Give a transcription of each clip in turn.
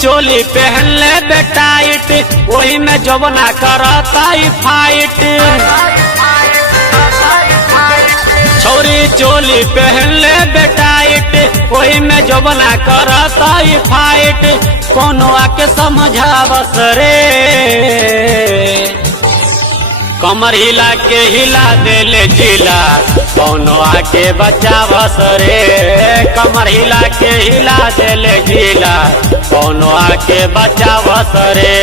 चोली पहन ले बेटाइट, वही में जबना करता फाइट। छोरी चोली पहन ले बेटाइट, वही में जबना करता फाइट। कोनो आके समझावस रे, कमर हिला के हिला देले जिला, कोनो आके बचावस रे। कमर हिला के हिला देले जिला, कोनो आके बचावस रे।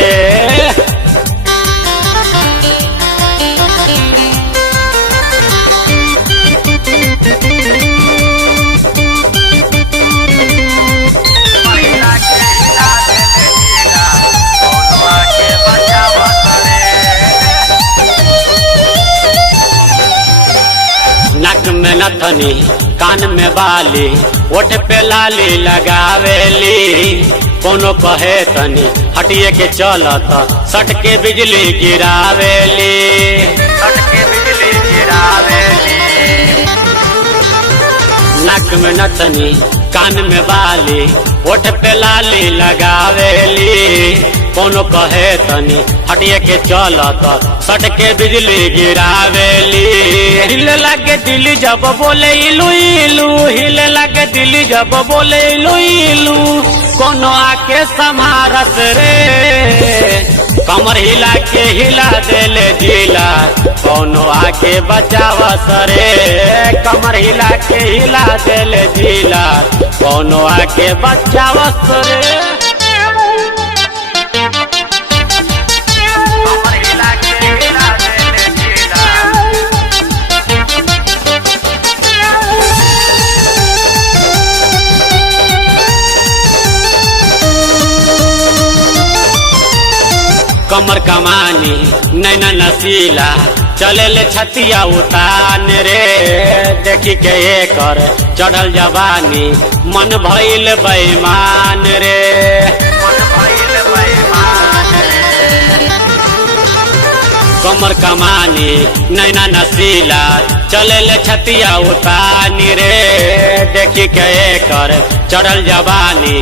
नाक में नथनी, कान में बाली, ओठ पे लाली लगावेली। कोनो कहे तनी हटिए के चलत, सट के बिजली गिरावेली। नाक में नथनी, कान में बाली, ओठ पे लाली लगावेली। कोनो कहे तनी हटिए के चलत, सट के बिजली गिरावेली। हिले लगे दिल्ली जब बोले इलू इलू, हिले लगे दिल्ली जब बोले इलू इलू। कोनो आके समारस रे, कमर हिला के हिला देले जिला, कोनो आके बचावस रे। कमर हिला के हिला देले जिला, कोनो आके बचावस रे। कमर कमानी नैना नसीला, चले ले छतिया उतान रे। देखी के एकर चढ़ल जवानी, मन भइल बेईमान रे। कमर कमानी नैना नसीला, चले ले छतिया उतानी रे। देखी के एकर चढ़ल जवानी,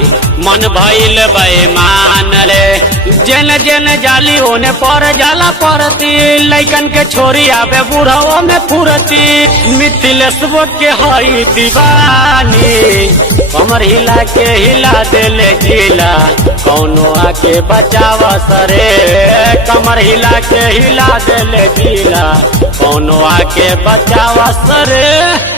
मन भइल बेईमान रे। जेन जेन जाली ओने पर जाला परती, लैकन के छोरी आवे बुढ़ाओ में फुरती। मिथिलेश्वर के हई दीवानी, कमर हिला के हिला देले जिला, कोनो आके बचावस रे। कमर हिला के हिला देले जिला, कोनो आके बचावस रे।